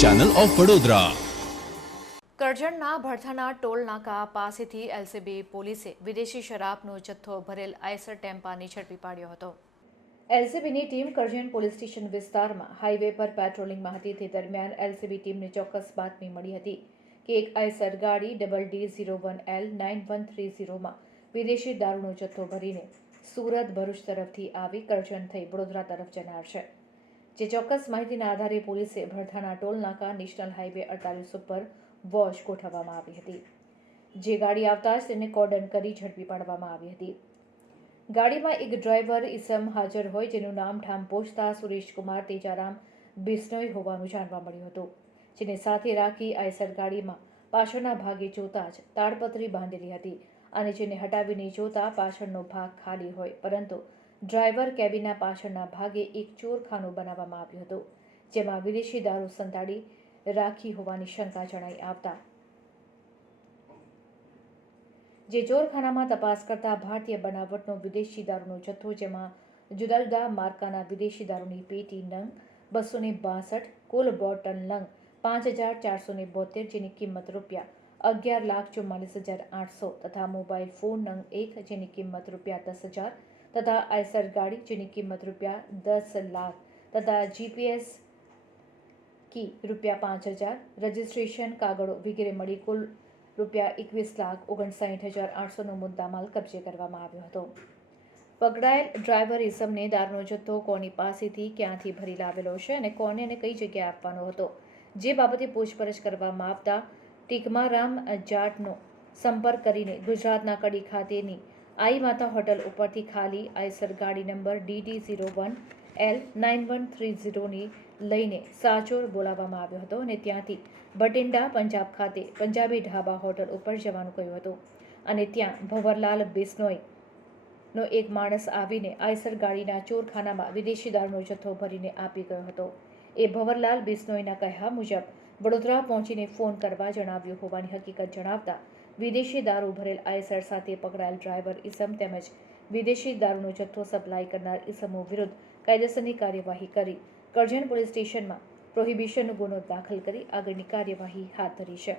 Channel of Vadodara. કરજણના ભડથાના toll નાકા પાસેથી એલસીબી પોલીસે વિદેશી શરાબનો જથ્થો ભરેલ આઈસર ટેમ્પાને ઝડપી પાડ્યો હતો. એલસીબીની ટીમ કરજણ પોલીસ સ્ટેશન વિસ્તારમાં હાઈવે પર પેટ્રોલિંગમાં હતી. તે દરમિયાન એલસીબી ટીમને ચોક્કસ બાતમી મળી હતી કે એક આઈસર ગાડી DD01L9130માં વિદેશી દારૂનો જથ્થો ભરીને સુરત ભરૂચ તરફથી આવી કરજણ થઈ વડોદરા તરફ જનાર છે. જે ચોક્કસ માહિતીના આધારે પોલીસે ભડથાના ટોલ નાકા નેશનલ હાઈવે 48 ઉપર વોચ ગોઠવવામાં આવી હતી. જે ગાડી આવતા જ તેને કોર્ડન કરી ઝડપી પાડવામાં આવી હતી. ગાડીમાં એક ડ્રાઈવર ઈસમ હાજર હોય જેનું નામ ઠામ પહોંચતા સુરેશકુમાર તેજારામ બિશ્નોઈ હોવાનું જાણવા મળ્યું હતું. જેને સાથે રાખી આઈસર ગાડીમાં પાછળના ભાગે જોતા જ તાડપત્રી બાંધેલી હતી અને જેને હટાવીને જોતા પાછળનો ભાગ ખાલી હોય, પરંતુ ડ્રાઈવર કેબિનના પાછળના ભાગે એક ચોરખાનું બનાવવામાં આવ્યું હતું, જેમાં વિદેશી દારૂ સંતાડી રાખી હોવાની શંકા જણાઈ આવતા જે ચોરખાનામાં તપાસ કરતા ભારતીય બનાવટનો વિદેશી દારૂનો જથ્થો, જેમાં જુદા જુદા માર્કાના વિદેશી દારૂની પેટી નંગ 262, કુલ બોટલ નંગ 5472, જેની કિંમત ₹11,44,800 તથા મોબાઈલ ફોન નંગ 1 જેની કિંમત ₹10,000 તથા આઈસર ગાડી જેની કિંમત ₹10 લાખ તથા જીપીએસ કી ₹5,000, રજિસ્ટ્રેશન કાગળો વગેરે મળી કુલ ₹21,59,800નો મુદ્દામાલ કબજે કરવામાં આવ્યો હતો. પકડાયેલ ડ્રાઈવર ઈસમને દારૂનો જથ્થો કોની પાસેથી ક્યાંથી ભરી લાવેલો છે અને કોને અને કઈ જગ્યાએ આપવાનો હતો, જે બાબતે પૂછપરછ કરવામાં આવતા ટીકમારામ જાટનો સંપર્ક કરીને ગુજરાતના કડી ખાતેની આઈ માતા હોટલ ઉપરથી ખાલી આઈસર ગાડી નંબર DD01L9130ની લઈને સાચોર બોલાવવામાં આવ્યો હતો અને ત્યાંથી બટિંડા પંજાબ ખાતે પંજાબી ઢાબા હોટલ ઉપર જવાનું કહ્યું હતું અને ત્યાં ભંવરલાલ બિશ્નોઈનો એક માણસ આવીને આઈસર ગાડીના ચોરખાનામાં વિદેશી દારૂનો જથ્થો ભરીને આપી ગયો હતો. એ ભંવરલાલ બિશ્નોઈના કહ્યા મુજબ વડોદરા પહોંચીને ફોન કરવા જણાવ્યું હોવાની હકીકત જણાવતા વિદેશી દારૂ ભરેલ આઈસર સાથે પકડાયેલ ડ્રાઈવર ઈસમ તેમજ વિદેશી દારૂનો જથ્થો સપ્લાય કરનાર ઈસમો વિરુદ્ધ કાયદેસરની કાર્યવાહી કરી કરજણ પોલીસ સ્ટેશનમાં પ્રોહિબિશનનો ગુનો દાખલ કરી આગળની કાર્યવાહી હાથ ધરી છે.